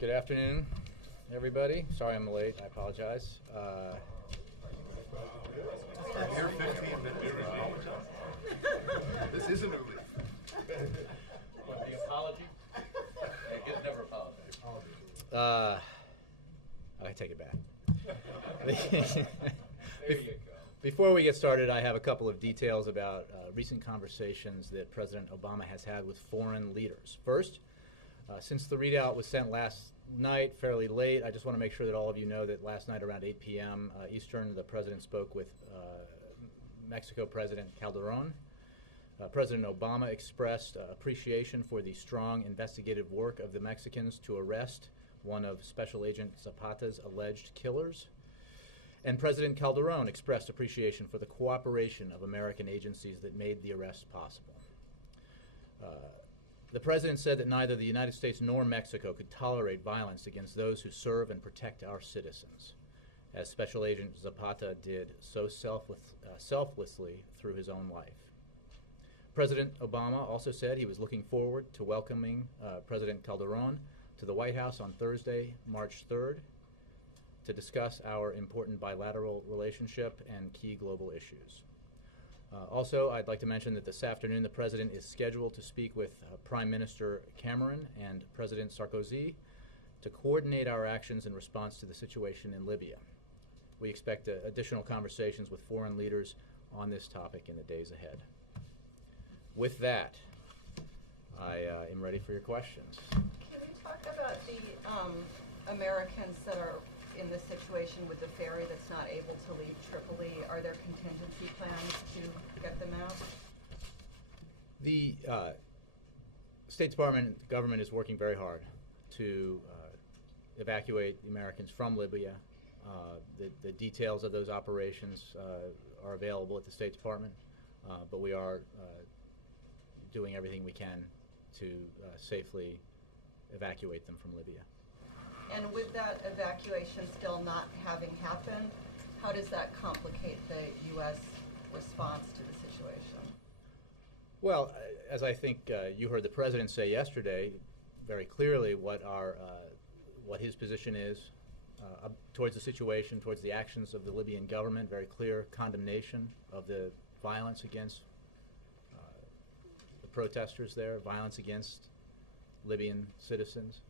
Good afternoon, everybody. Sorry I'm late. I apologize. Here 15 minutes. This isn't a relief. Want the apology? I guess never apologize. I take it back. There you go. Before we get started, I have a couple of details about recent conversations that President Obama has had with foreign leaders. First, since the readout was sent last night, fairly late, I just want to make sure that all of you know that last night around 8 p.m. Eastern, the President spoke with Mexico President Calderon. President Obama expressed appreciation for the strong investigative work of the Mexicans to arrest one of Special Agent Zapata's alleged killers. And President Calderon expressed appreciation for the cooperation of American agencies that made the arrest possible. The President said that neither the United States nor Mexico could tolerate violence against those who serve and protect our citizens, as Special Agent Zapata did so selflessly through his own life. President Obama also said he was looking forward to welcoming President Calderon to the White House on Thursday, March 3rd, to discuss our important bilateral relationship and key global issues. Also, I'd like to mention that this afternoon the President is scheduled to speak with Prime Minister Cameron and President Sarkozy to coordinate our actions in response to the situation in Libya. We expect additional conversations with foreign leaders on this topic in the days ahead. With that, I am ready for your questions. Can we talk about the Americans that are in this situation with the ferry that's not able to leave Tripoli? Are there contingency plans to get them out? The State Department government is working very hard to evacuate the Americans from Libya. The details of those operations are available at the State Department, but we are doing everything we can to safely evacuate them from Libya. And with that evacuation still not having happened, how does that complicate the U.S. response to the situation? Well, as I think you heard the President say yesterday, very clearly what his position is towards the situation, towards the actions of the Libyan government, very clear condemnation of the violence against the protesters there, violence against Libyan citizens.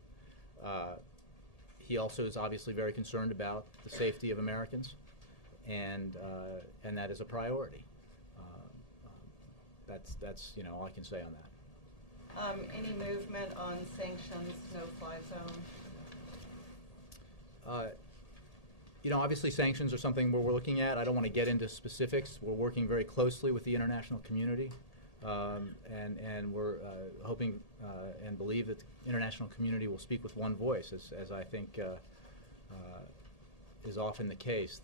He also is obviously very concerned about the safety of Americans, and that is a priority. That's all I can say on that. Any movement on sanctions, no-fly zone? Obviously sanctions are something we're looking at. I don't want to get into specifics. We're working very closely with the international community, and we're hoping and believe that the international community will speak with one voice, as I think is often the case.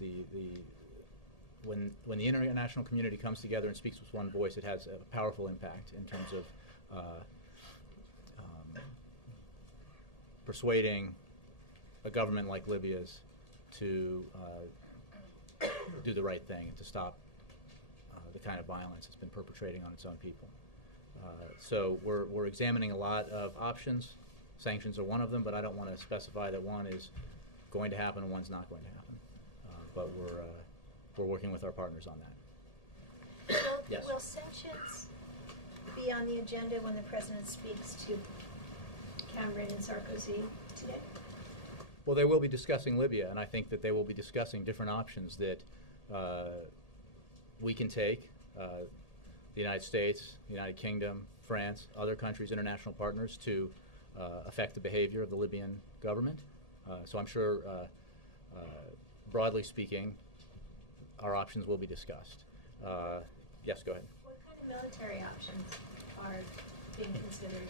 When the international community comes together and speaks with one voice, it has a powerful impact in terms of persuading a government like Libya's to do the right thing and to stop the kind of violence it's been perpetrating on its own people. So we're examining a lot of options. Sanctions are one of them, but I don't want to specify that one is going to happen and one's not going to happen. But we're working with our partners on that. Yes. Will sanctions be on the agenda when the President speaks to Cameron and Sarkozy today? Well, they will be discussing Libya, and I think that they will be discussing different options that we can take, the United States, the United Kingdom, France, other countries, international partners, to affect the behavior of the Libyan government. So I'm sure, broadly speaking, our options will be discussed. Yes, go ahead. What kind of military options are being considered?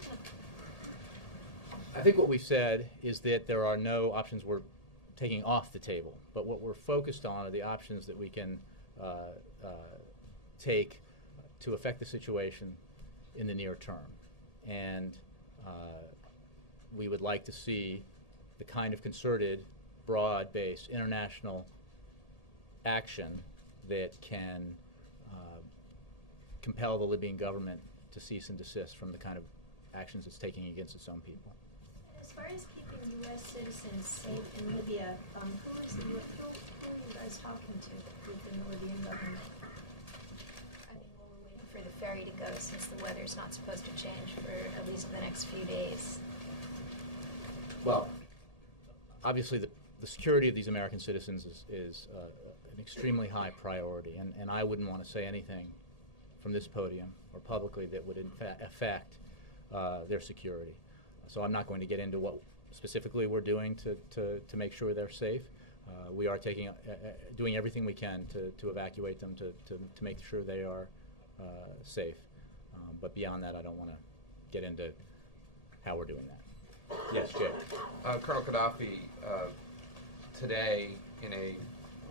I think what we've said is that there are no options we're taking off the table, but what we're focused on are the options that we can take to affect the situation in the near term. And we would like to see the kind of concerted, broad-based international action that can compel the Libyan government to cease and desist from the kind of actions it's taking against its own people. As far as keeping U.S. U.S. citizens safe in Libya, who are you guys talking to within the Libyan government? I mean, while we're waiting for the ferry to go, since the weather's not supposed to change for at least the next few days. Well, obviously the security of these American citizens is an extremely high priority, and I wouldn't want to say anything from this podium or publicly that would affect their security. So I'm not going to get into what specifically we're doing to make sure they're safe. We are doing everything we can to evacuate them, to make sure they are safe. But beyond that, I don't want to get into how we're doing that. Yes, Jay. Colonel Gaddafi, today in a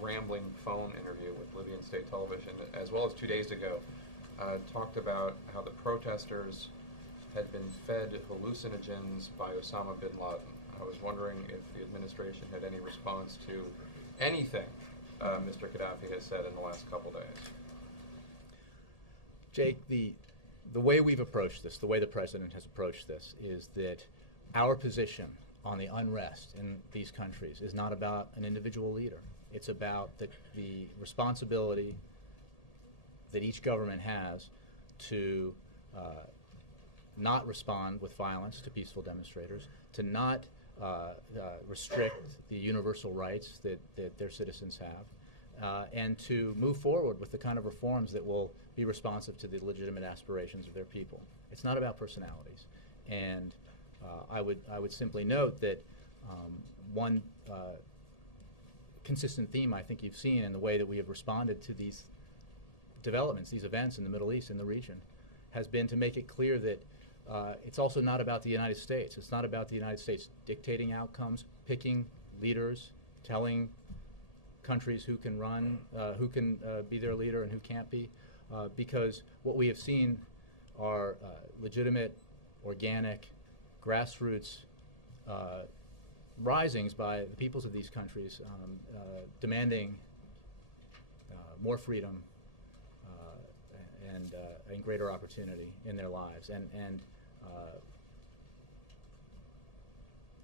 rambling phone interview with Libyan state television, as well as 2 days ago, talked about how the protesters had been fed hallucinogens by Osama bin Laden. I was wondering if the administration had any response to anything Mr. Gaddafi has said in the last couple days. Jake, the way we've approached this, the way the president has approached this, is that our position on the unrest in these countries is not about an individual leader. It's about the responsibility that each government has to not respond with violence to peaceful demonstrators, to not restrict the universal rights that their citizens have, and to move forward with the kind of reforms that will be responsive to the legitimate aspirations of their people. It's not about personalities. And I would simply note that one consistent theme I think you've seen in the way that we have responded to these developments, these events in the Middle East, in the region, has been to make it clear that it's also not about the United States. It's not about the United States dictating outcomes, picking leaders, telling countries who can run, who can be their leader and who can't be, because what we have seen are legitimate, organic, grassroots risings by the peoples of these countries demanding more freedom and greater opportunity in their lives. And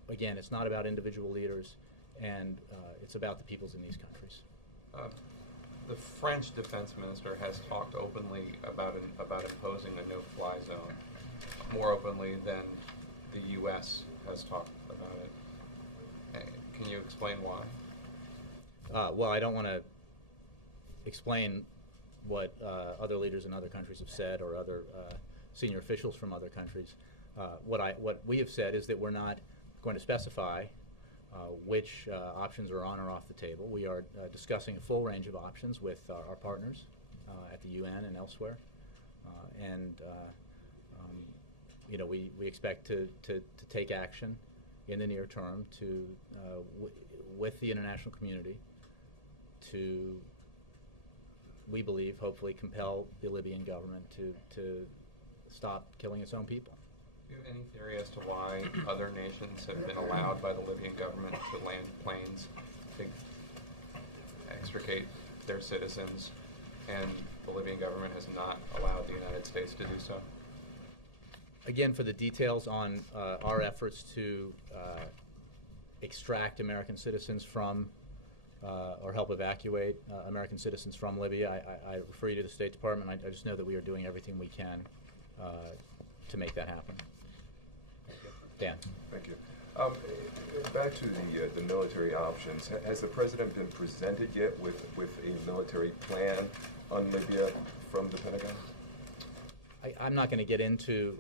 again, it's not about individual leaders, and it's about the peoples in these countries. The French defense minister has talked openly about imposing a no-fly zone, more openly than the U.S. has talked about it. Can you explain why? Well, I don't want to explain what other leaders in other countries have said, or other senior officials from other countries. What we have said is that we're not going to specify which options are on or off the table. We are discussing a full range of options with our partners at the UN and elsewhere, and we expect to take action in the near term to with the international community to, we believe, hopefully compel the Libyan government to stop killing its own people. Do you have any theory as to why other nations have been allowed by the Libyan government to land planes to extricate their citizens, and the Libyan government has not allowed the United States to do so? Again, for the details on our efforts to extract American citizens from or help evacuate American citizens from Libya, I refer you to the State Department. I just know that we are doing everything we can to make that happen. Dan. Thank you. Back to the military options. Has the president been presented yet with a military plan on Libya from the Pentagon? I'm not going to get into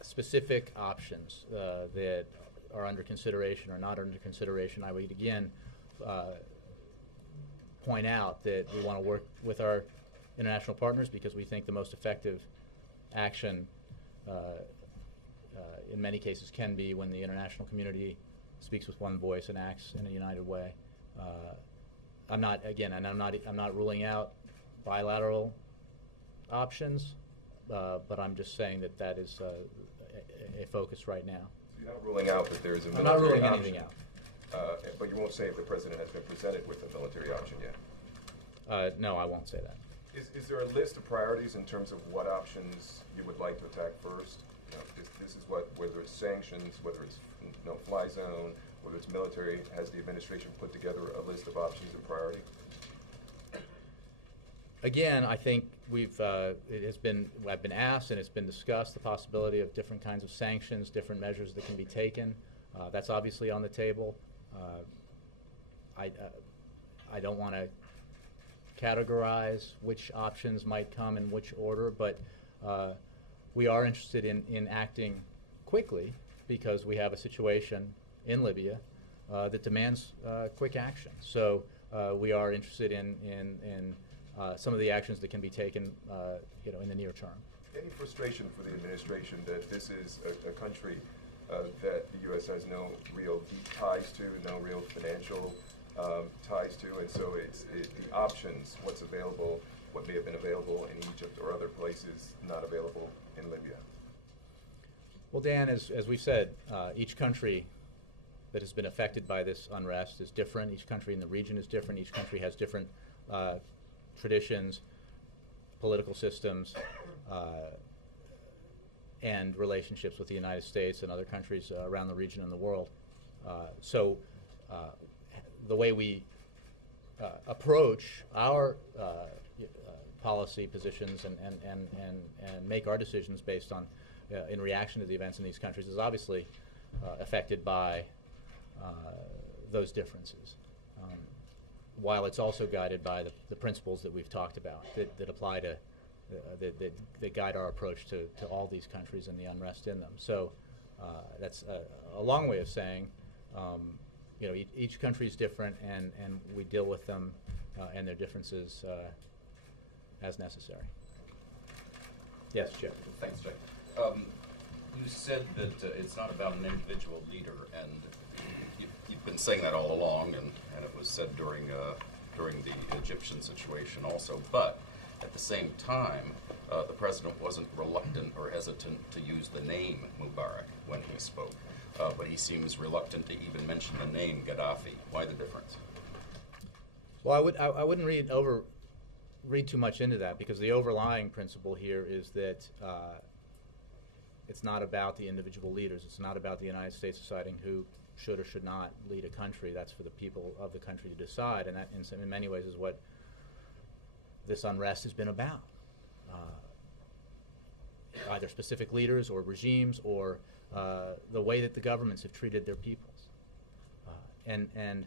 specific options that are under consideration or not under consideration. I would again point out that we want to work with our international partners because we think the most effective action in many cases can be when the international community speaks with one voice and acts in a united way. I'm not ruling out bilateral options, but I'm just saying that is a focus right now. So you're not ruling out that there is a military I'm not ruling option, anything out. But you won't say if the president has been presented with a military option yet? No, I won't say that. Is there a list of priorities in terms of what options you would like to attack first? this is what, whether it's sanctions, whether it's no-fly zone, whether it's military, has the administration put together a list of options and priority? Again, I think I've been asked and it's been discussed the possibility of different kinds of sanctions, different measures that can be taken. That's obviously on the table. I don't want to categorize which options might come in which order, but we are interested in acting quickly because we have a situation in Libya that demands quick action. So we are interested in some of the actions that can be taken in the near term. Any frustration for the administration that this is a country that the U.S. has no real deep ties to, no real financial ties to, and so it's the options, what's available, what may have been available in Egypt or other places, not available in Libya? Well, Dan, as we've said, each country that has been affected by this unrest is different. Each country in the region is different. Each country has different traditions, political systems, and relationships with the United States and other countries around the region and the world. So the way we approach our policy positions and make our decisions based on in reaction to the events in these countries is obviously affected by those differences, while it's also guided by the principles that we've talked about that apply to that guide our approach to all these countries and the unrest in them. So that's a long way of saying each country is different, and we deal with them and their differences as necessary. Yes, Jeff. Thanks, Jack. You said that it's not about an individual leader, and you've been saying that all along, and it was said during the Egyptian situation also. But at the same time, the president wasn't reluctant or hesitant to use the name Mubarak when he spoke, but he seems reluctant to even mention the name Gaddafi. Why the difference? Well, I wouldn't read too much into that, because the overlying principle here is that it's not about the individual leaders. It's not about the United States deciding who should or should not lead a country. That's for the people of the country to decide, and that in many ways is what this unrest has been about. Either specific leaders or regimes or the way that the governments have treated their peoples. And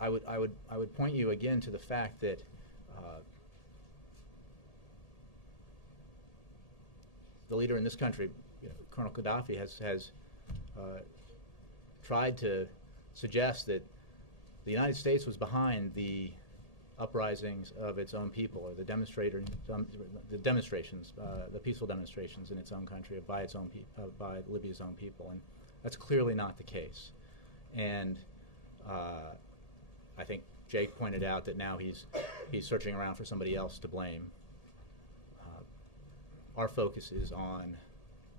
I would point you again to the fact that the leader in this country, Colonel Gaddafi, has tried to suggest that the United States was behind the uprisings of its own people, or the demonstrations, the peaceful demonstrations in its own country by Libya's own people, and that's clearly not the case. And I think Jake pointed out that now he's searching around for somebody else to blame. Our focus is on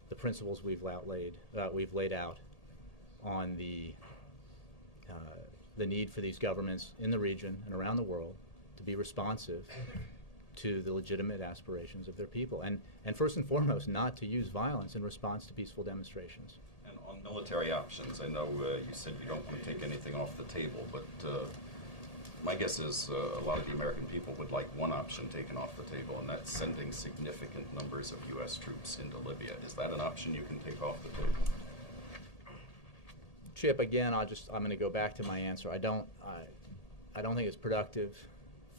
the principles we've laid out on the need for these governments in the region and around the world to be responsive to the legitimate aspirations of their people, and first and foremost, not to use violence in response to peaceful demonstrations. And on military options, I know you said you don't want to take anything off the table, but my guess is a lot of the American people would like one option taken off the table, and that's sending significant numbers of U.S. troops into Libya. Is that an option you can take off the table? Chip, again, I'm going to go back to my answer. I don't think it's productive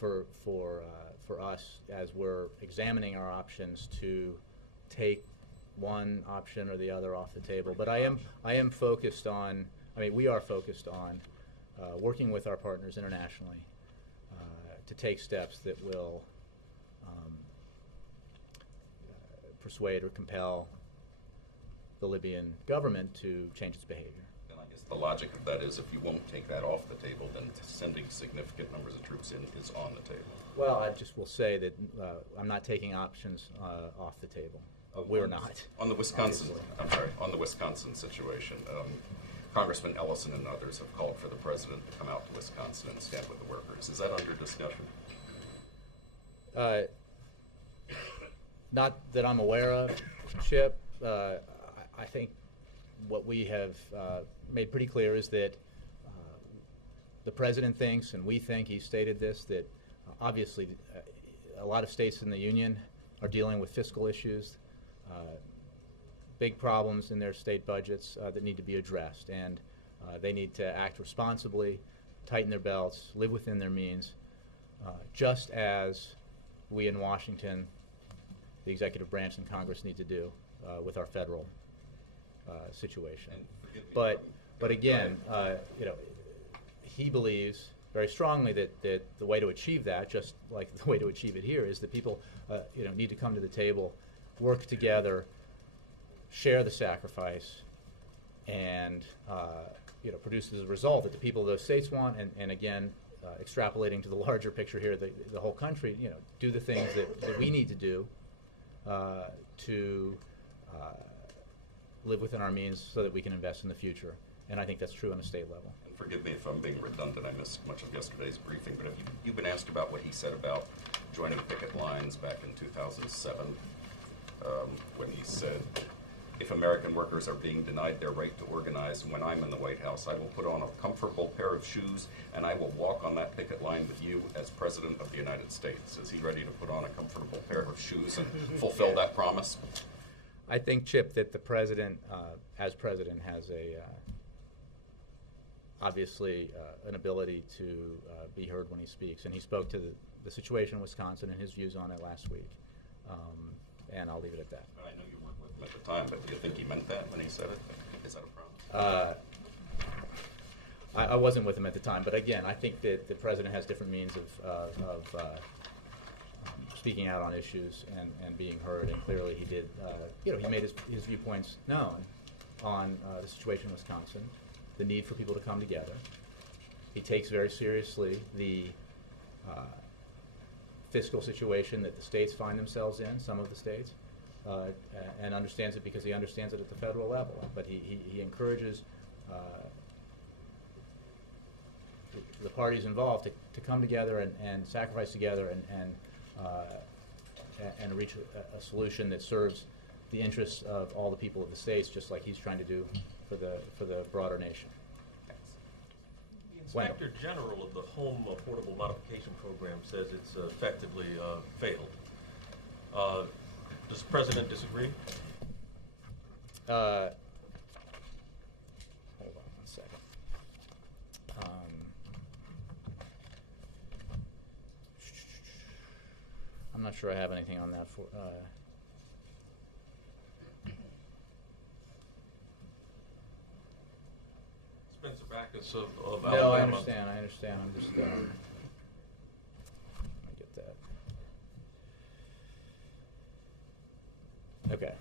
for us, as we're examining our options, to take one option or the other off the table. But I am focused on. We are focused on working with our partners internationally to take steps that will persuade or compel the Libyan government to change its behavior. And I guess the logic of that is, if you won't take that off the table, then sending significant numbers of troops in is on the table. Well, I just will say that I'm not taking options off the table. We're not. On the Wisconsin, on the Wisconsin situation, Congressman Ellison and others have called for the president to come out to Wisconsin and stand with the workers. Is that under discussion? Not that I'm aware of, Chip. I think what we have made pretty clear is that the President thinks, and we think, he stated this, that obviously a lot of states in the Union are dealing with fiscal issues, big problems in their state budgets that need to be addressed, and they need to act responsibly, tighten their belts, live within their means, just as we in Washington, the executive branch and Congress, need to do with our federal situation. But again, you know, he believes very strongly that the way to achieve that, just like the way to achieve it here, is that people you know, need to come to the table, work together, share the sacrifice, and you know, produce as a result that the people of those states want, and again, extrapolating to the larger picture here, the whole country, you know, do the things that we need to do to live within our means so that we can invest in the future. And I think that's true on a state level. And forgive me if I'm being redundant, I missed much of yesterday's briefing, but have you've been asked about what he said about joining picket lines back in 2007, when he said, if American workers are being denied their right to organize, when I'm in the White House, I will put on a comfortable pair of shoes and I will walk on that picket line with you as President of the United States. Is he ready to put on a comfortable pair of shoes and fulfill that promise? I think, Chip, that the President, as President, has obviously an ability to be heard when he speaks. And he spoke to the situation in Wisconsin and his views on it last week. And I'll leave it at that. I know you weren't with him at the time, but do you think he meant that when he said it? Is that a promise? I wasn't with him at the time, but again, I think that the President has different means of speaking out on issues and being heard, and clearly he did. You know, he made his viewpoints known on the situation in Wisconsin, the need for people to come together. He takes very seriously the fiscal situation that the states find themselves in, some of the states, and understands it because he understands it at the federal level. But he encourages the parties involved to come together and sacrifice together and reach a solution that serves the interests of all the people of the states, just like he's trying to do for the broader nation. The Inspector General of the Home Affordable Modification Program says it's effectively failed. Does the President disagree? Hold on one second. I'm not sure I have anything on that for. Spencer Backus of No, Alabama. I understand. I'm just. I get that. Okay.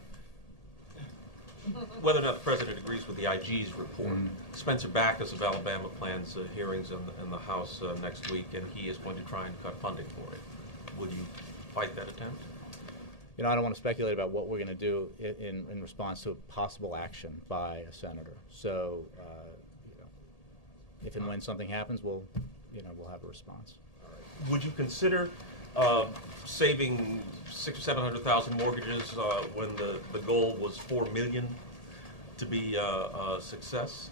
Whether or not the President agrees with the IG's report. Spencer Backus of Alabama plans hearings in the House next week, and he is going to try and cut funding for it. Would you fight that attempt? You know, I don't want to speculate about what we're going to do in response to possible action by a senator. So, you know, if and when something happens, we'll have a response. Would you consider saving 600,000 or 700,000 mortgages when the goal was 4 million to be a success?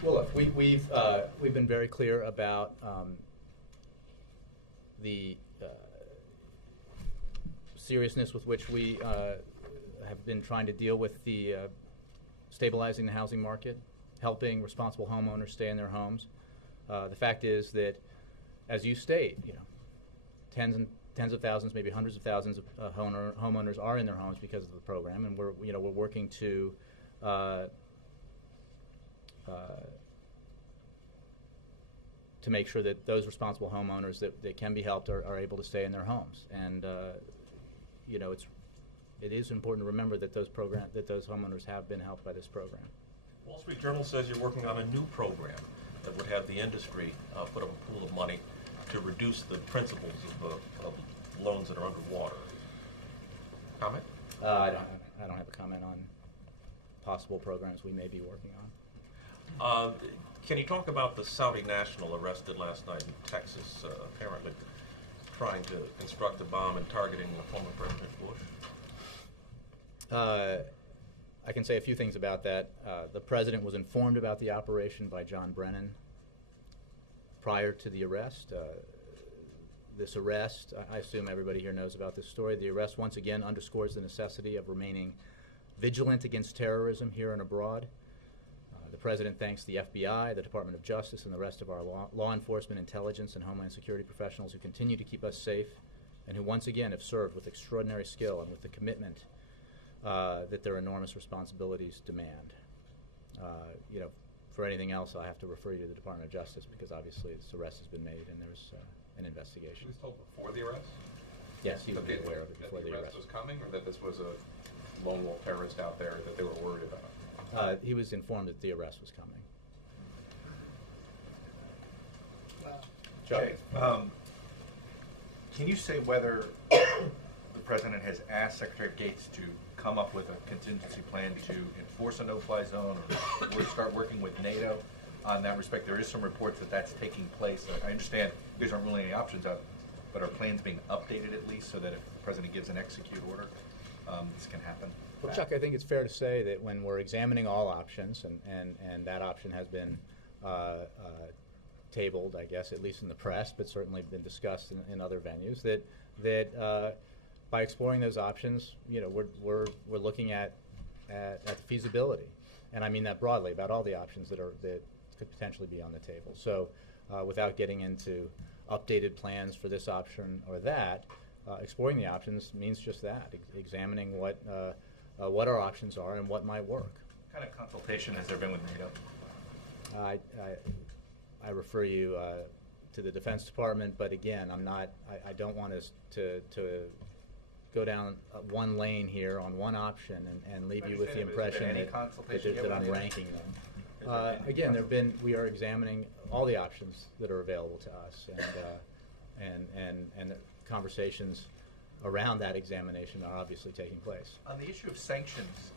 Well, look, we've been very clear about the seriousness with which we have been trying to deal with the stabilizing the housing market, helping responsible homeowners stay in their homes. The fact is that, as you state, you know, tens of thousands, maybe hundreds of thousands of homeowners are in their homes because of the program, and we're working to make sure that those responsible homeowners that can be helped are able to stay in their homes. And you know, it is important to remember that those homeowners have been helped by this program. Wall Street Journal says you're working on a new program that would have the industry put up a pool of money to reduce the principals of loans that are underwater. Comment? I don't have a comment on possible programs we may be working on. Can you talk about the Saudi national arrested last night in Texas, apparently trying to construct a bomb and targeting the former President Bush? I can say a few things about that. The president was informed about the operation by John Brennan prior to the arrest. This arrest, I assume everybody here knows about this story. The arrest once again underscores the necessity of remaining vigilant against terrorism here and abroad. The president thanks the FBI, the Department of Justice, and the rest of our law enforcement, intelligence, and homeland security professionals who continue to keep us safe and who once again have served with extraordinary skill and with the commitment that their enormous responsibilities demand. For anything else, I'll have to refer you to the Department of Justice because obviously this arrest has been made and there's an investigation. He was told before the arrest? Yes, he would That be aware of it before that the arrest arrest. was coming, or that this was a lone wolf terrorist out there that they were worried about? He was informed that the arrest was coming. Okay, can you say whether the president has asked Secretary Gates to come up with a contingency plan to enforce a no-fly zone or start working with NATO on that respect? There is some reports that that's taking place. I understand you guys aren't ruling any options out, but are plans being updated at least so that if the president gives an execute order, this can happen? Well, Chuck, I think it's fair to say that when we're examining all options, and that option has been tabled, I guess, at least in the press, but certainly been discussed in other venues, that by exploring those options, we're looking at the feasibility, and I mean that broadly about all the options that could potentially be on the table. So, without getting into updated plans for this option or that, exploring the options means just that: examining what our options are and what might work. What kind of consultation has there been with NATO? I refer you to the Defense Department, but again, I don't want us to go down one lane here on one option and leave you with the impression that I'm ranking them. Again, we are examining all the options that are available to us, and the conversations around that examination are obviously taking place. On the issue of sanctions,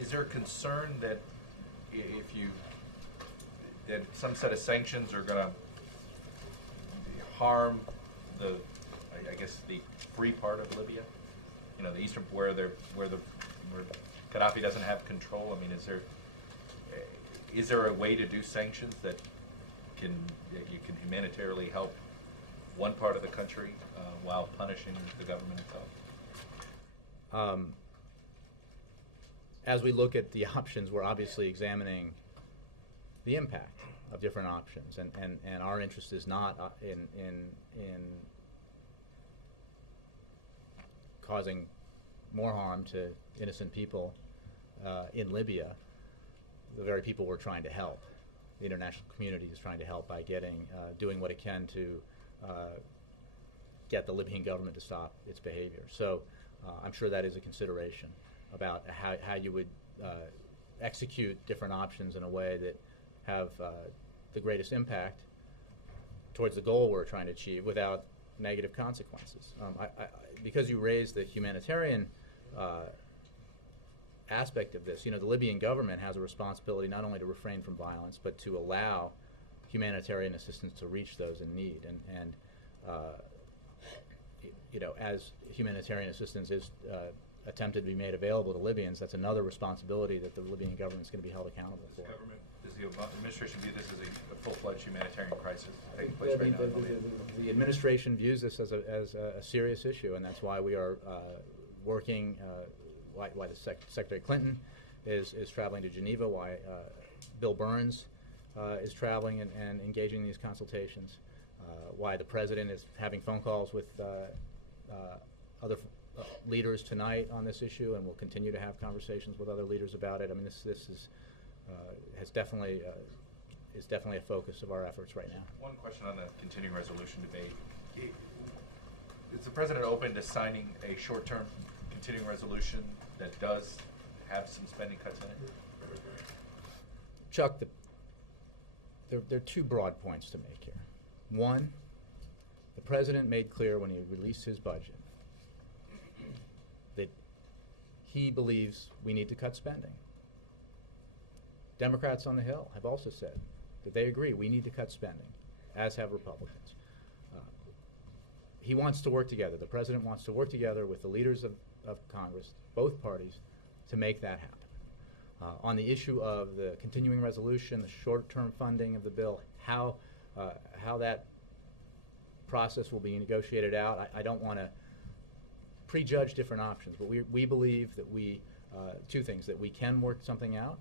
is there a concern that that some set of sanctions are going to harm the free part of Libya? The eastern, where Gaddafi doesn't have control. I mean, is there a way to do sanctions that you can humanitarily help one part of the country while punishing the government itself? As we look at the options, we're obviously examining the impact of different options, and our interest is not in causing more harm to innocent people in Libya, the very people we're trying to help. The international community is trying to help by doing what it can to get the Libyan government to stop its behavior. So I'm sure that is a consideration about how you would execute different options in a way that have the greatest impact towards the goal we're trying to achieve without negative consequences. Because you raised the humanitarian aspect of this, the Libyan government has a responsibility not only to refrain from violence, but to allow humanitarian assistance to reach those in need. And as humanitarian assistance is attempted to be made available to Libyans, that's another responsibility that the Libyan government is going to be held accountable for. Does the administration view this as a full-fledged humanitarian crisis taking place right now? The administration views this as a serious issue, and that's why we are working, why the Secretary Clinton is traveling to Geneva, why Bill Burns is traveling and engaging in these consultations, why the President is having phone calls with other leaders tonight on this issue, and will continue to have conversations with other leaders about it. I mean, this is definitely a focus of our efforts right now. One question on the continuing resolution debate. Is the President open to signing a short-term continuing resolution that does have some spending cuts in it? Chuck, there are two broad points to make here. One, the President made clear when he released his budget that he believes we need to cut spending. Democrats on the Hill have also said that they agree we need to cut spending, as have Republicans. he wants to work together. The president wants to work together with the leaders of Congress, both parties, to make that happen. On the issue of the continuing resolution, the short-term funding of the bill, how that process will be negotiated out, I don't want to prejudge different options, but we believe that two things, that we can work something out,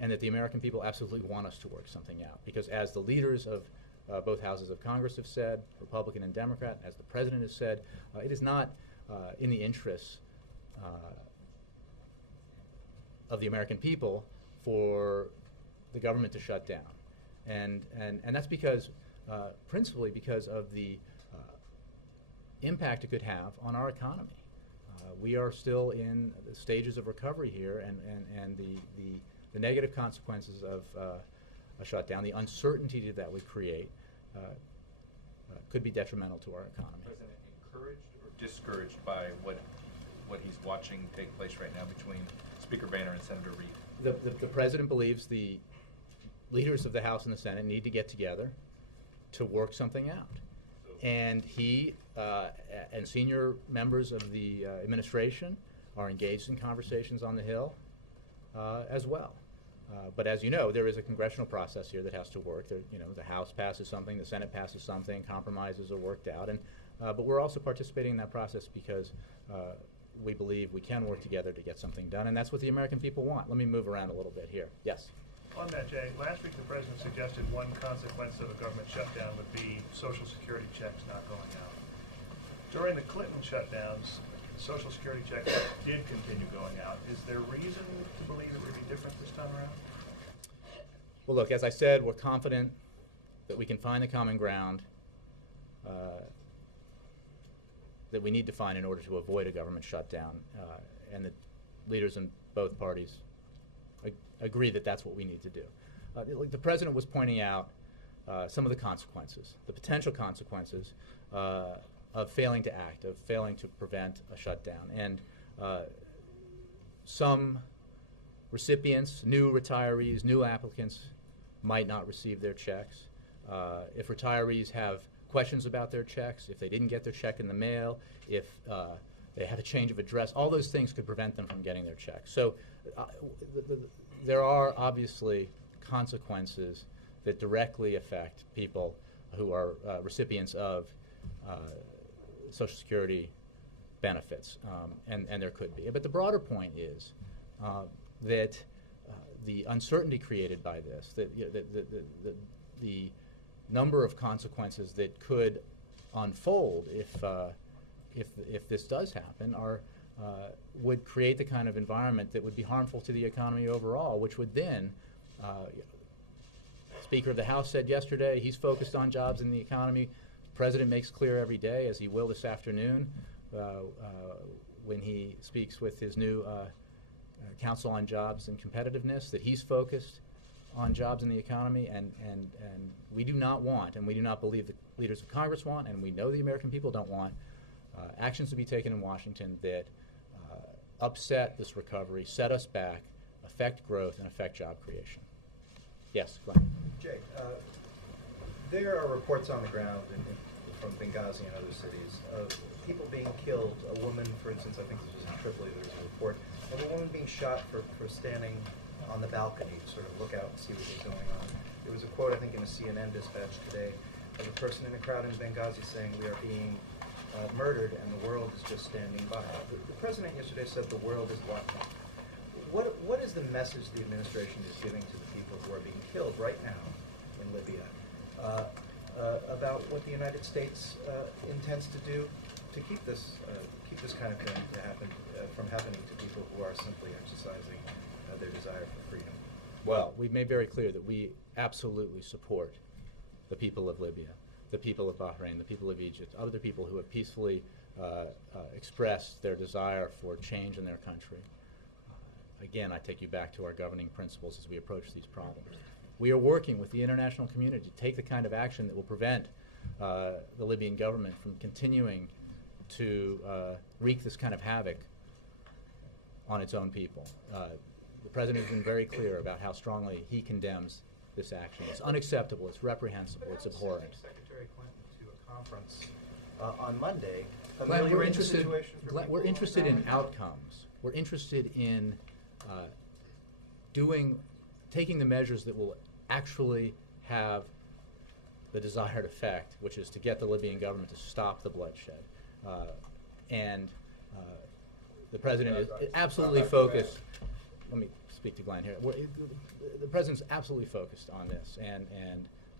and that the American people absolutely want us to work something out. Because as the leaders of both houses of Congress have said, Republican and Democrat, as the president has said, it is not in the interests of the American people for the government to shut down. And that's because, principally because of the impact it could have on our economy. We are still in the stages of recovery here, and the negative consequences of a shutdown, the uncertainty that we create, could be detrimental to our economy. President encouraged or discouraged by what he's watching take place right now between Speaker Boehner and Senator Reid? The president believes the leaders of the House and the Senate need to get together to work something out. And he and senior members of the administration are engaged in conversations on the Hill as well. But as you know, there is a congressional process here that has to work. The House passes something, the Senate passes something, compromises are worked out. But we're also participating in that process because we believe we can work together to get something done, and that's what the American people want. Let me move around a little bit here. Yes? On that, Jay, last week the president suggested one consequence of a government shutdown would be Social Security checks not going out. During the Clinton shutdowns, Social Security checks did continue going out. Is there reason to believe it would be different this time around? Well, look, as I said, we're confident that we can find the common ground that we need to find in order to avoid a government shutdown, and the leaders in both parties agree that that's what we need to do. The president was pointing out some of the consequences, the potential consequences of failing to act, of failing to prevent a shutdown. And some recipients, new retirees, new applicants, might not receive their checks. If retirees have questions about their checks, if they didn't get their check in the mail, if they had a change of address, all those things could prevent them from getting their checks. So there are obviously consequences that directly affect people who are recipients of Social Security benefits, and there could be. But the broader point is that the uncertainty created by this, the number of consequences that could unfold if this does happen would create the kind of environment that would be harmful to the economy overall, which would then, Speaker of the House said yesterday, he's focused on jobs in the economy. The President makes clear every day, as he will this afternoon, when he speaks with his new Council on Jobs and Competitiveness, that he's focused on jobs in the economy, and we do not want, and we do not believe the leaders of Congress want, and we know the American people don't want, actions to be taken in Washington that upset this recovery, set us back, affect growth, and affect job creation. Yes, Glenn. Jay, there are reports on the ground from Benghazi and other cities of people being killed. A woman, for instance, I think this was in Tripoli, there was a report of a woman being shot for standing on the balcony to sort of look out and see what was going on. There was a quote, I think, in a CNN dispatch today of a person in a crowd in Benghazi saying, "We are being murdered and the world is just standing by." The president yesterday said the world is watching. What is the message the administration is giving to the people who are being killed right now in Libya about what the United States intends to do to keep this kind of thing to happen from happening to people who are simply exercising their desire for freedom? Well, we've made very clear that we absolutely support the people of Libya, the people of Bahrain, the people of Egypt, other people who have peacefully expressed their desire for change in their country. Again, I take you back to our governing principles as we approach these problems. We are working with the international community to take the kind of action that will prevent the Libyan government from continuing to wreak this kind of havoc on its own people. The President has been very clear about how strongly he condemns this action. It's unacceptable, it's reprehensible, it's abhorrent. Secretary Clinton to a conference on Monday, Glenn, we're ameliorating the interested. situation for Glenn, people we're interested in now? outcomes. We're interested in taking the measures that will actually have the desired effect, which is to get the Libyan government to stop the bloodshed. And the president is absolutely focused. Let me speak to Glenn here. The president's absolutely focused on this, and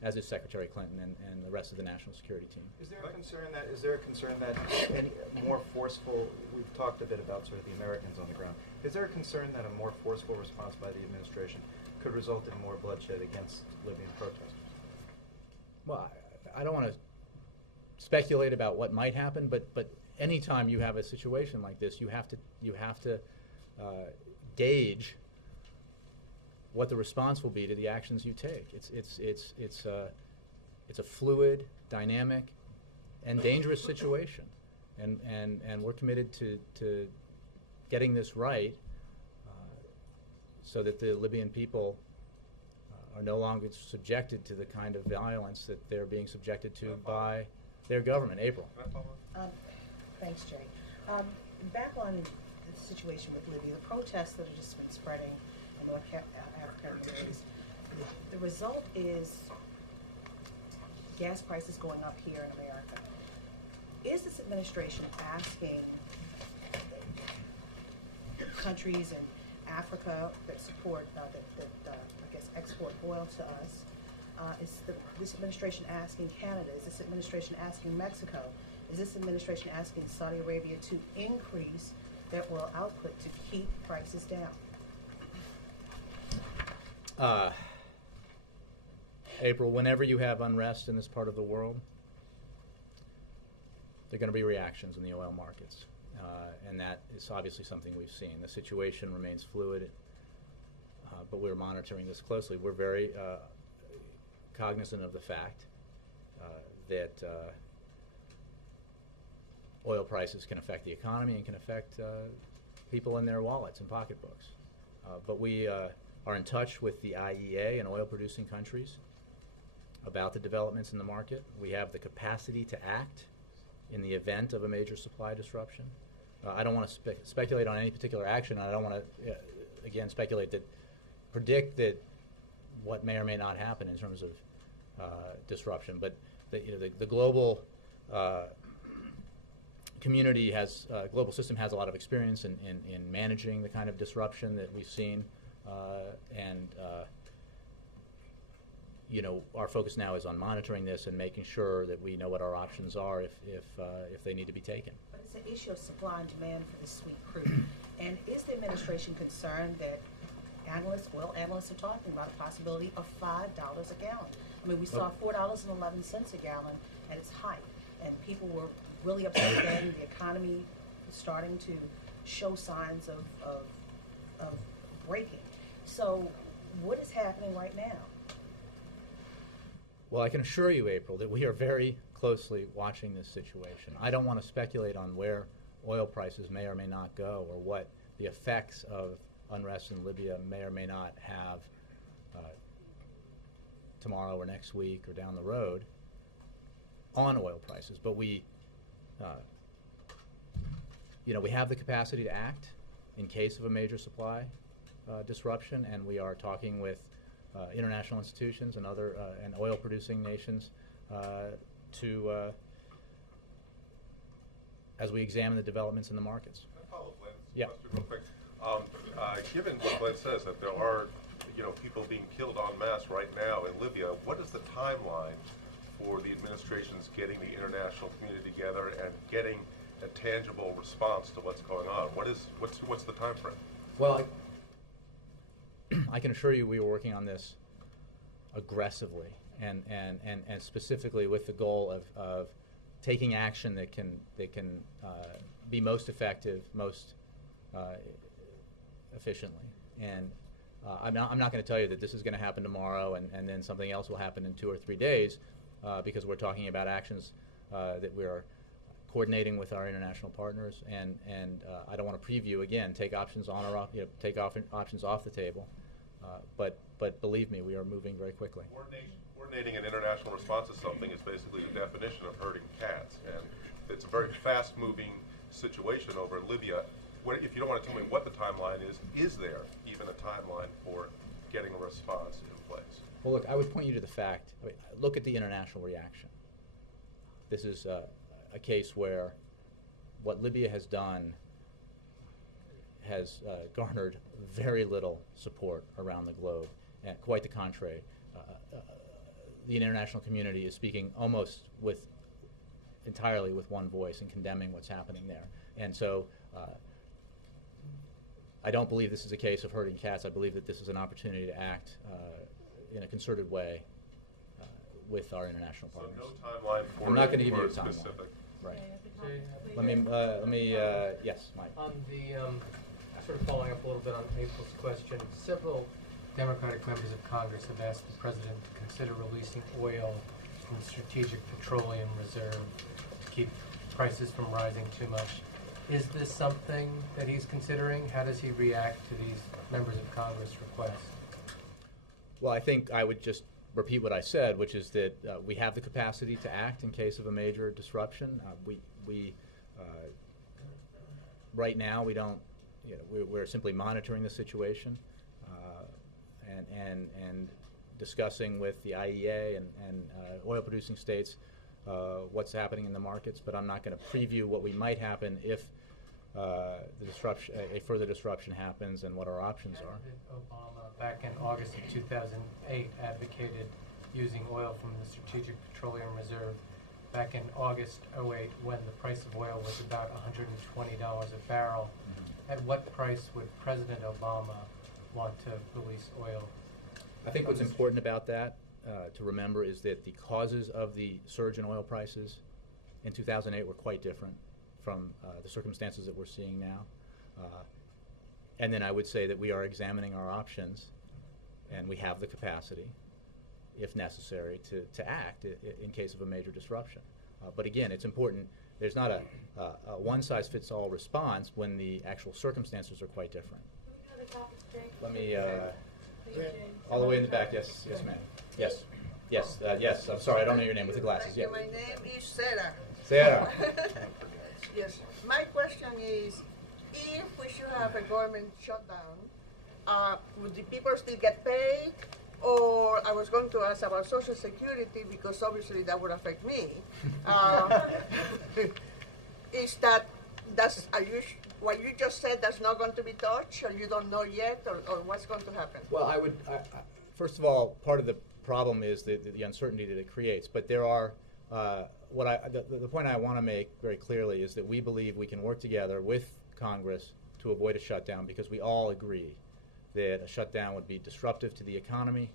as is Secretary Clinton and the rest of the national security team. Is there a concern that any more forceful? We've talked a bit about sort of the Americans on the ground. Is there a concern that a more forceful response by the administration could result in more bloodshed against Libyan protesters? Well, I don't want to speculate about what might happen, but anytime you have a situation like this, you have to gauge what the response will be to the actions you take. It's a fluid, dynamic, and dangerous situation, and we're committed to getting this right so that the Libyan people are no longer subjected to the kind of violence that they're being subjected to by their government. April. Thanks, Jerry. Back on the situation with Libya, the protests that have just been spreading in North Africa and the Middle East, the result is gas prices going up here in America. Is this administration asking countries in Africa that support, I guess, export oil to us? Is this administration asking Canada? Is this administration asking Mexico? Is this administration asking Saudi Arabia to increase their oil output to keep prices down? April, whenever you have unrest in this part of the world, there are going to be reactions in the oil markets. And that is obviously something we've seen. The situation remains fluid, but we're monitoring this closely. We're very cognizant of the fact that oil prices can affect the economy and can affect people in their wallets and pocketbooks. But we are in touch with the IEA and oil-producing countries about the developments in the market. We have the capacity to act in the event of a major supply disruption. I don't want to speculate on any particular action. I don't want to, again, predict that what may or may not happen in terms of disruption. But the global community global system has a lot of experience in managing the kind of disruption that we've seen, and our focus now is on monitoring this and making sure that we know what our options are if they need to be taken. But it's an issue of supply and demand for this sweet crude. And is the administration concerned that oil analysts are talking about a possibility of $5 a gallon? I mean, we saw $4.11 a gallon at its height, and people were really upset then. The economy is starting to show signs of breaking. So what is happening right now? Well, I can assure you, April, that we are very closely watching this situation. I don't want to speculate on where oil prices may or may not go or what the effects of unrest in Libya may or may not have tomorrow or next week or down the road on oil prices. But we have the capacity to act in case of a major supply disruption, and we are talking with international institutions and other and oil-producing nations as we examine the developments in the markets. Can I follow Glenn's Yeah. question real quick? Given what Glenn says, that there are people being killed en masse right now in Libya, what is the timeline for the administration's getting the international community together and getting a tangible response to what's going on? What's the time frame? Well, I can assure you we were working on this aggressively and specifically with the goal of taking action that can be most effective, most efficiently. And I'm not going to tell you that this is going to happen tomorrow and then something else will happen in 2 or 3 days because we're talking about actions that we are coordinating with our international partners, and I don't want to preview again, take options on or off, options off the table. But believe me, we are moving very quickly. Coordinating an international response to something is basically the definition of herding cats, and it's a very fast-moving situation over in Libya. If you don't want to tell me what the timeline is there even a timeline for getting a response in place? Well, look, I would point you to the fact, look at the international reaction. This is a case where what Libya has done has garnered very little support around the globe, and quite the contrary. The international community is speaking almost entirely with one voice in condemning what's happening there. And so I don't believe this is a case of herding cats. I believe that this is an opportunity to act in a concerted way with our international partners. So no timeline for I'm not going to give you a specific. timeline. Right. Let me, yes, Mike. On the, sort of following up a little bit on April's question, several Democratic members of Congress have asked the President to consider releasing oil from the Strategic Petroleum Reserve to keep prices from rising too much. Is this something that he's considering? How does he react to these members of Congress requests? Well, I think I would just repeat what I said, which is that we have the capacity to act in case of a major disruption. We right now we don't. We're simply monitoring the situation and discussing with the IEA and oil-producing states what's happening in the markets. But I'm not going to preview what we might happen if the disruption, a further disruption happens, and what our options are. Obama, back in August of 2008, advocated using oil from the Strategic Petroleum Reserve. Back in August 2008, when the price of oil was about $120 a barrel, at what price would President Obama want to release oil? I think what's important about that to remember is that the causes of the surge in oil prices in 2008 were quite different from the circumstances that we're seeing now. And then I would say that we are examining our options, and we have the capacity, if necessary, to act in case of a major disruption. But again, it's important. There's not a one-size-fits-all response when the actual circumstances are quite different. Let me, all the way in the back. Yes, yes, ma'am. Yes, yes, yes. I'm sorry, I don't know your name with the glasses. Yeah. My name is Sarah. Sarah. Yes. My question is, if we should have a government shutdown, would the people still get paid? Or I was going to ask about Social Security, because obviously that would affect me. Is what you just said, that's not going to be touched, or you don't know yet, or what's going to happen? Well, I first of all, part of the problem is the uncertainty that it creates. But there are, the point I want to make very clearly is that we believe we can work together with Congress to avoid a shutdown, because we all agree that a shutdown would be disruptive to the economy,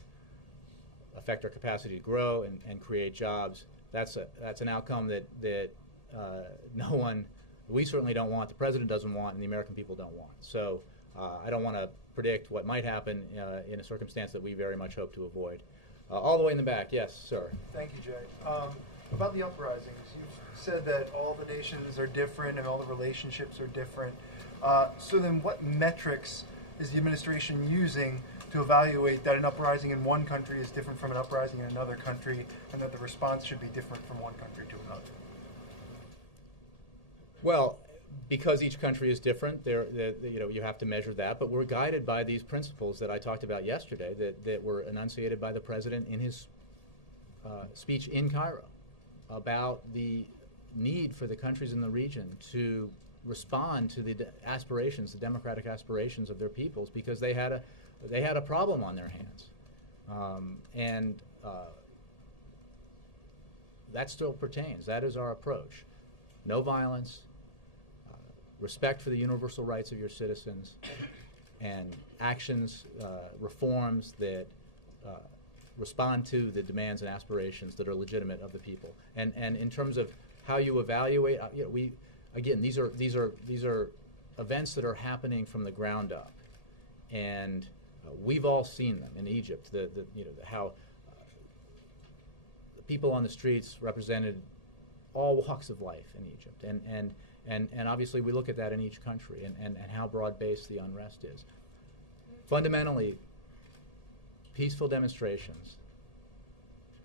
affect our capacity to grow and create jobs. That's an outcome that no one, we certainly don't want, the President doesn't want, and the American people don't want. So I don't want to predict what might happen in a circumstance that we very much hope to avoid. All the way in the back, yes, sir. Thank you, Jay. About the uprisings, you've said that all the nations are different and all the relationships are different. So then what metrics is the administration using to evaluate that an uprising in one country is different from an uprising in another country, and that the response should be different from one country to another? Well, because each country is different, you have to measure that. But we're guided by these principles that I talked about yesterday, that were enunciated by the President in his speech in Cairo, about the need for the countries in the region to respond to the aspirations, the democratic aspirations of their peoples, because they had a problem on their hands, that still pertains. That is our approach: no violence, respect for the universal rights of your citizens, and actions, reforms that respond to the demands and aspirations that are legitimate of the people. And in terms of how you evaluate, again, these are events that are happening from the ground up, and we've all seen them in Egypt. How the people on the streets represented all walks of life in Egypt, and obviously we look at that in each country, and how broad-based the unrest is. Fundamentally, peaceful demonstrations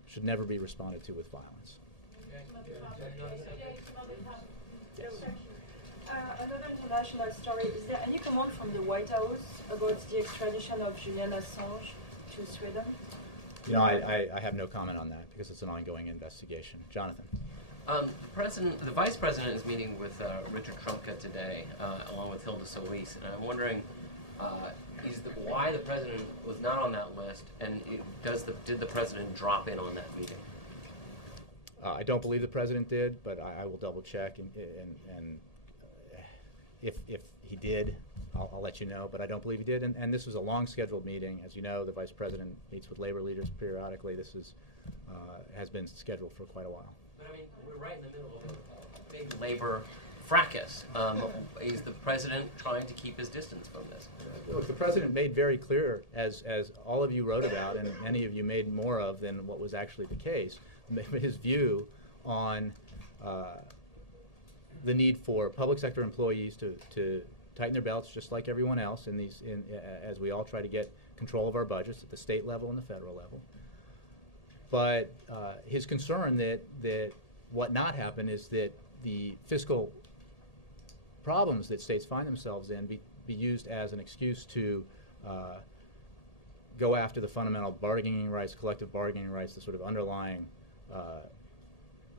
should never be responded to with violence. Another international story. Is there any comment from the White House about the extradition of Julian Assange to Sweden? You know, I have no comment on that because it's an ongoing investigation. Jonathan. The vice president is meeting with Richard Trumka today, along with Hilda Solis, and I'm wondering why the president was not on that list, and did the president drop in on that meeting? I don't believe the president did, but I will double check, and if he did, I'll let you know, but I don't believe he did. And this was a long scheduled meeting. As you know, the vice president meets with labor leaders periodically. This has been scheduled for quite a while. But I mean, we're right in the middle of a big labor fracas. Is the president trying to keep his distance from this? Look, the president made very clear, as all of you wrote about, and many of you made more of than what was actually the case, his view on the need for public sector employees to tighten their belts just like everyone else as we all try to get control of our budgets at the state level and the federal level. But his concern that what not happen is that the fiscal problems that states find themselves in be used as an excuse to go after the fundamental bargaining rights, collective bargaining rights, the sort of underlying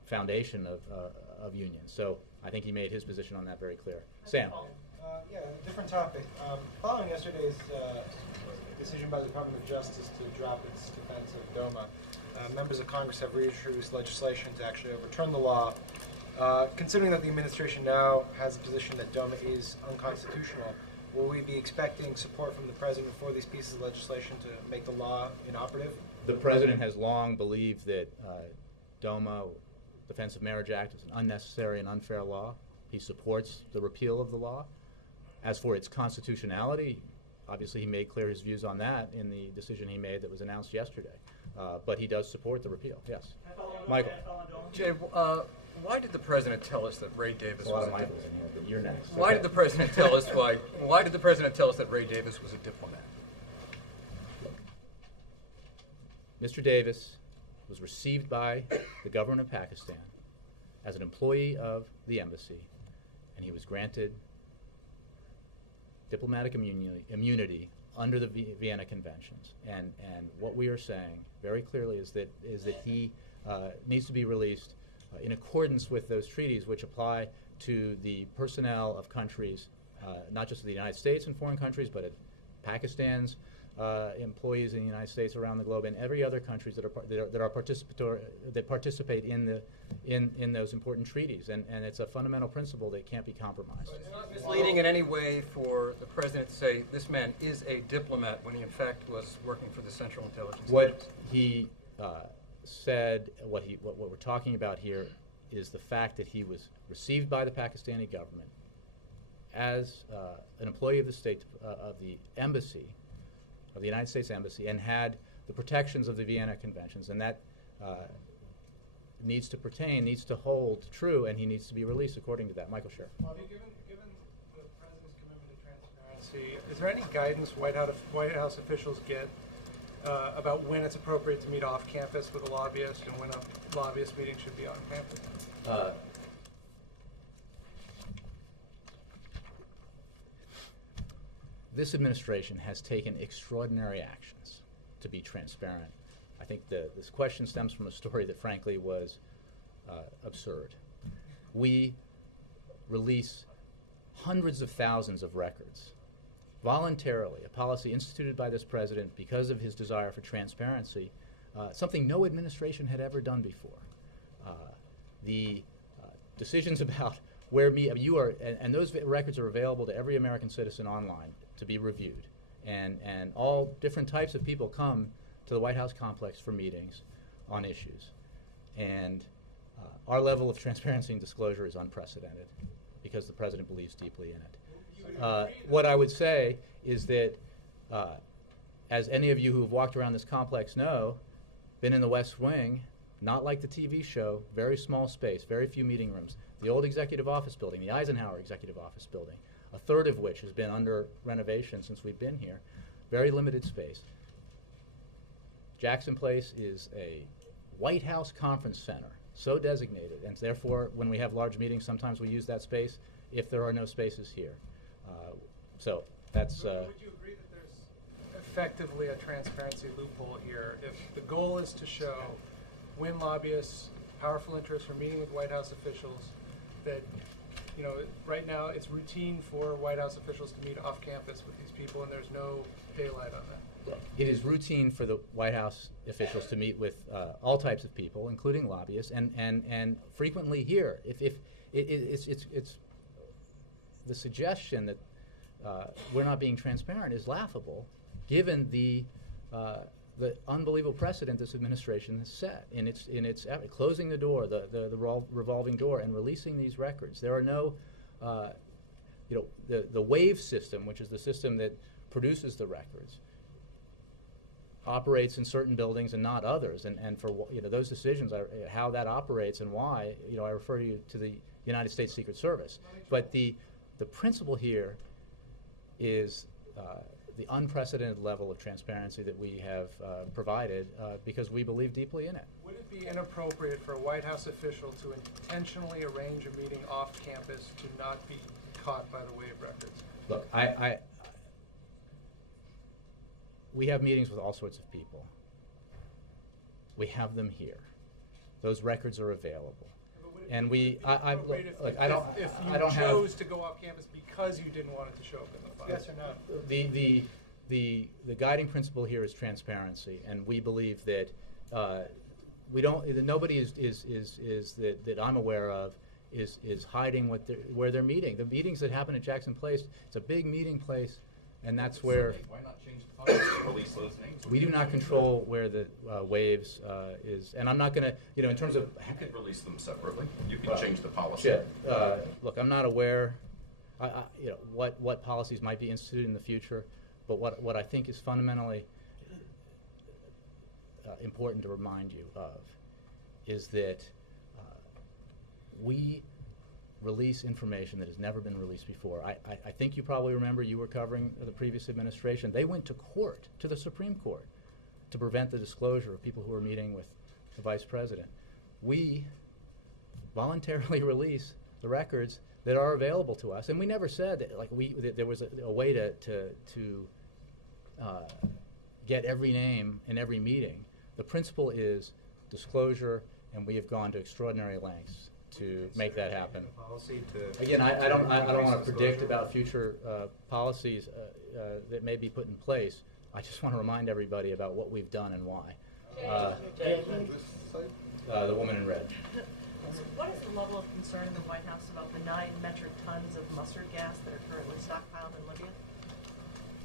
foundation of unions. So I think he made his position on that very clear. Sam. Yeah, different topic. Following yesterday's decision by the Department of Justice to drop its defense of DOMA, members of Congress have reintroduced legislation to actually overturn the law. Considering that the administration now has a position that DOMA is unconstitutional, will we be expecting support from the president for these pieces of legislation to make the law inoperative? The president has long believed that DOMA, Defense of Marriage Act, is an unnecessary and unfair law. He supports the repeal of the law. As for its constitutionality, obviously he made clear his views on that in the decision he made that was announced yesterday. But he does support the repeal, yes. Michael. Jay, why did the president tell us that Ray Davis was a diplomat? You're next. Why did the president tell us why did the president tell us that Ray Davis was a diplomat? Mr. Davis was received by the government of Pakistan as an employee of the embassy, and he was granted diplomatic immunity under the Vienna Conventions. And what we are saying very clearly is that he needs to be released in accordance with those treaties which apply to the personnel of countries, not just of the United States and foreign countries, but of Pakistan's employees in the United States, around the globe, and every other countries that participate in those important treaties. And it's a fundamental principle that can't be compromised. It's not misleading in any way for the president to say this man is a diplomat when he in fact was working for the Central Intelligence Agency. What he said, what we're talking about here, is the fact that he was received by the Pakistani government as an employee of the state of the embassy, of the United States Embassy, and had the protections of the Vienna Conventions, and that needs to hold true, and he needs to be released according to that. Michael Scher. Given the president's commitment to transparency, is there any guidance White House officials get about when it's appropriate to meet off campus with a lobbyist and when a lobbyist meeting should be on campus? This administration has taken extraordinary actions to be transparent. I think this question stems from a story that frankly was absurd. We release hundreds of thousands of records voluntarily, a policy instituted by this president because of his desire for transparency, something no administration had ever done before. The decisions about where you are, and those records are available to every American citizen online to be reviewed. And all different types of people come to the White House complex for meetings on issues. And our level of transparency and disclosure is unprecedented because the president believes deeply in it. What I would say is that, as any of you who have walked around this complex know, been in the West Wing, not like the TV show, very small space, very few meeting rooms. The old executive office building, the Eisenhower executive office building, a third of which has been under renovation since we've been here, very limited space. Jackson Place is a White House conference center so designated, and therefore, when we have large meetings, sometimes we use that space if there are no spaces here. So that's. Would you agree that there's effectively a transparency loophole here? If the goal is to show when lobbyists, powerful interests are meeting with White House officials, that, you know, right now it's routine for White House officials to meet off campus with these people, and there's no daylight on that. It is routine for the White House officials to meet with all types of people, including lobbyists, and frequently here. It's the suggestion that we're not being transparent is laughable, given the unbelievable precedent this administration has set in its closing the door, the revolving door, and releasing these records. There are no, the WAVE system, which is the system that produces the records, operates in certain buildings and not others, and for those decisions, how that operates and why, I refer you to the United States Secret Service. But the principle here is the unprecedented level of transparency that we have provided because we believe deeply in it. Would it be inappropriate for a White House official to intentionally arrange a meeting off campus to not be caught by the WAVE records? Look, we have meetings with all sorts of people. We have them here. Those records are available. And we, I don't If you chose to go off campus because you didn't want it to show up in the file. Yes or no? The guiding principle here is transparency, and we believe that we don't. That nobody is that I'm aware of is hiding where they're meeting. The meetings that happen at Jackson Place, it's a big meeting place, and that's where. Why not change the policy to release those names? We do not control where the waves is, and I'm not going to, in terms of. You could release them separately. You can change the policy. Yeah. Look, I'm not aware, what policies might be instituted in the future, but what I think is fundamentally important to remind you of is that we release information that has never been released before. I think you probably remember you were covering the previous administration. They went to court, to the Supreme Court, to prevent the disclosure of people who were meeting with the Vice President. We voluntarily release the records that are available to us, and we never said that there was a way to get every name in every meeting. The principle is disclosure, and we have gone to extraordinary lengths to make that happen. Again, I don't want to predict about future policies that may be put in place. I just want to remind everybody about what we've done and why. The woman in red. So what is the level of concern in the White House about the 9 metric tons of mustard gas that are currently stockpiled in Libya?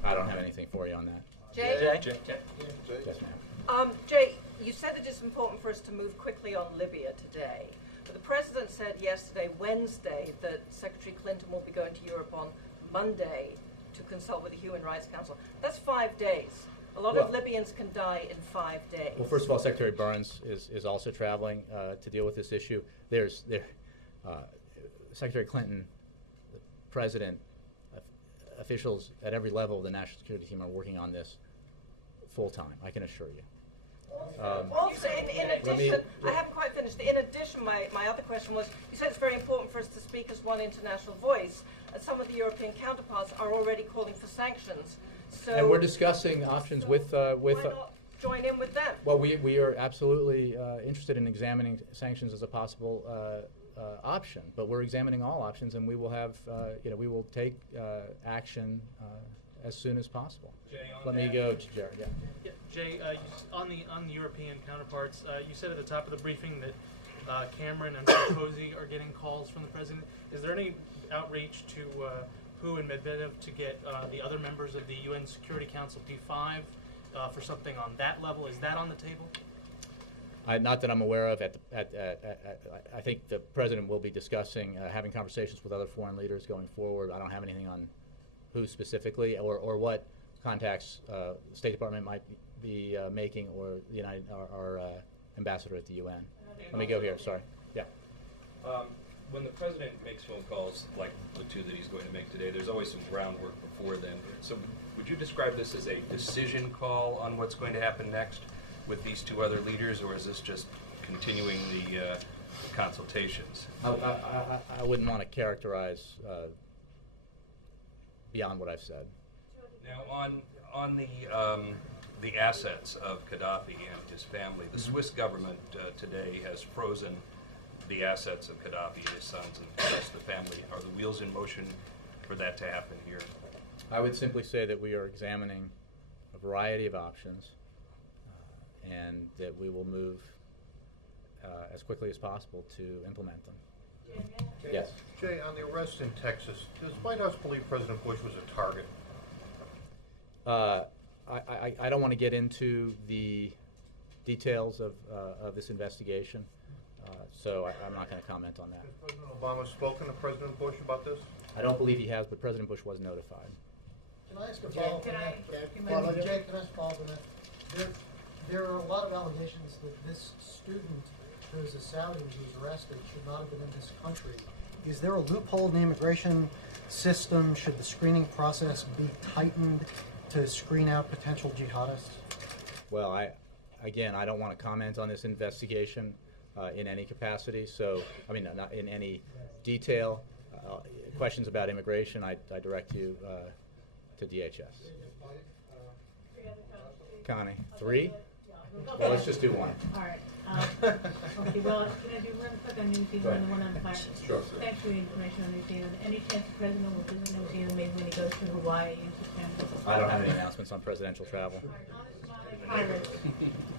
I don't have anything for you on that. Jay? Yes, ma'am. Jay, you said that it's important for us to move quickly on Libya today. But the President said yesterday, Wednesday, that Secretary Clinton will be going to Europe on Monday to consult with the Human Rights Council. That's 5 days. A lot of Libyans can die in 5 days. Well, first of all, Secretary Burns is also traveling to deal with this issue. Secretary Clinton, the President, officials at every level of the national security team are working on this full time, I can assure you. Also, in addition, I haven't quite finished. In addition, my other question was, you said it's very important for us to speak as one international voice, and some of the European counterparts are already calling for sanctions. So, and we're discussing options with. Why not join in with them? Well, we are absolutely interested in examining sanctions as a possible option, but we're examining all options, and we will have, we will take action as soon as possible. Jay, Let me go to Jared. Yeah. Yeah, Jay, on the European counterparts, you said at the top of the briefing that Cameron and Sarkozy are getting calls from the president. Is there any outreach to Hu and Medvedev to get the other members of the UN Security Council P5 for something on that level? Is that on the table? Not that I'm aware of. I think the president will be discussing having conversations with other foreign leaders going forward. I don't have anything on who specifically or what contacts the State Department might be making, or the our ambassador at the UN. Let me go here. Sorry. Yeah. When the president makes phone calls like the 2 that he's going to make today, there's always some groundwork before then. So would you describe this as a decision call on what's going to happen next with these 2 other leaders, or is this just continuing consultations. I wouldn't want to characterize beyond what I've said. Now, on the assets of Gaddafi and his family, the Swiss government today has frozen the assets of Gaddafi and his sons and the family. Are the wheels in motion for that to happen here? I would simply say that we are examining a variety of options and that we will move as quickly as possible to implement them. Yes. Jay, on the arrest in Texas, does White House believe President Bush was a target? I don't want to get into the details of this investigation, so I'm not going to comment on that. Has President Obama spoken to President Bush about this? I don't believe he has, but President Bush was notified. Can I ask a follow-up on that? Jay, can I ask a follow-up on that? There are a lot of allegations that this student who is a Saudi who was arrested should not have been in this country. Is there a loophole in the immigration system? Should the screening process be tightened to screen out potential jihadists? Well, I don't want to comment on this investigation in any capacity. So, I mean, not in any detail. Questions about immigration, I direct you to DHS. Connie, 3? Well, let's just do 1. All right. Okay, well, can I do real quick on New Zealand and the one on fire? Sure. Thanks for the information on New Zealand. Any chance the president will visit New Zealand maybe when he goes to Hawaii in September? I don't have any announcements on presidential travel. Pirates.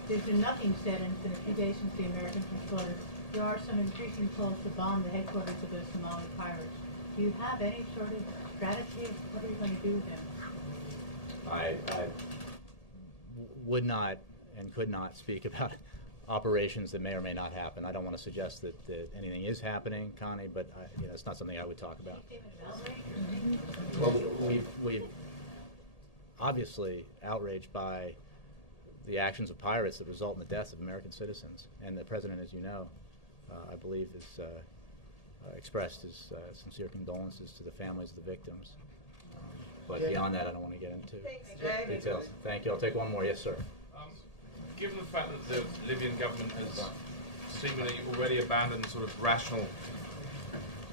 There's been nothing said, and it's been a few days since the Americans responded. There are some increasing calls to bomb the headquarters of the Somali pirates. Do you have any sort of strategy? What are you going to do with them? I would not and could not speak about operations that may or may not happen. I don't want to suggest that anything is happening, Connie, but it's not something I would talk about. Well, we've obviously outraged by the actions of pirates that result in the deaths of American citizens. And the president, as you know, I believe has expressed his sincere condolences to the families of the victims. But beyond that, I don't want to get into details. Thank you. I'll take one more. Yes, sir. Given the fact that the Libyan government has seemingly already abandoned sort of rational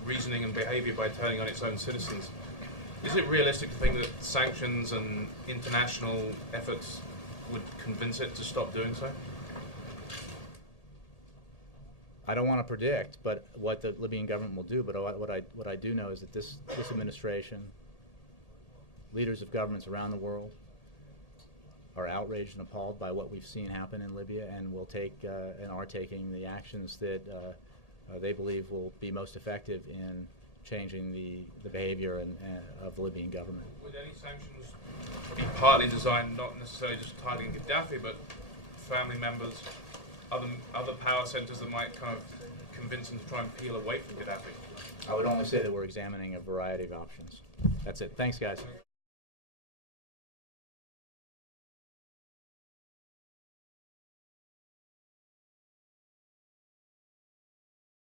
reasoning and behavior by turning on its own citizens, is it realistic to think that sanctions and international efforts would convince it to stop doing so? I don't want to predict, but what the Libyan government will do. But what I do know is that this administration, leaders of governments around the world, are outraged and appalled by what we've seen happen in Libya, and will take and are taking the actions that they believe will be most effective in changing the behavior of the Libyan government. Would any sanctions be partly designed not necessarily just targeting Gaddafi, but family members, other power centers that might kind of convince them to try and peel away from Gaddafi? I would only say that we're examining a variety of options. That's it. Thanks, guys.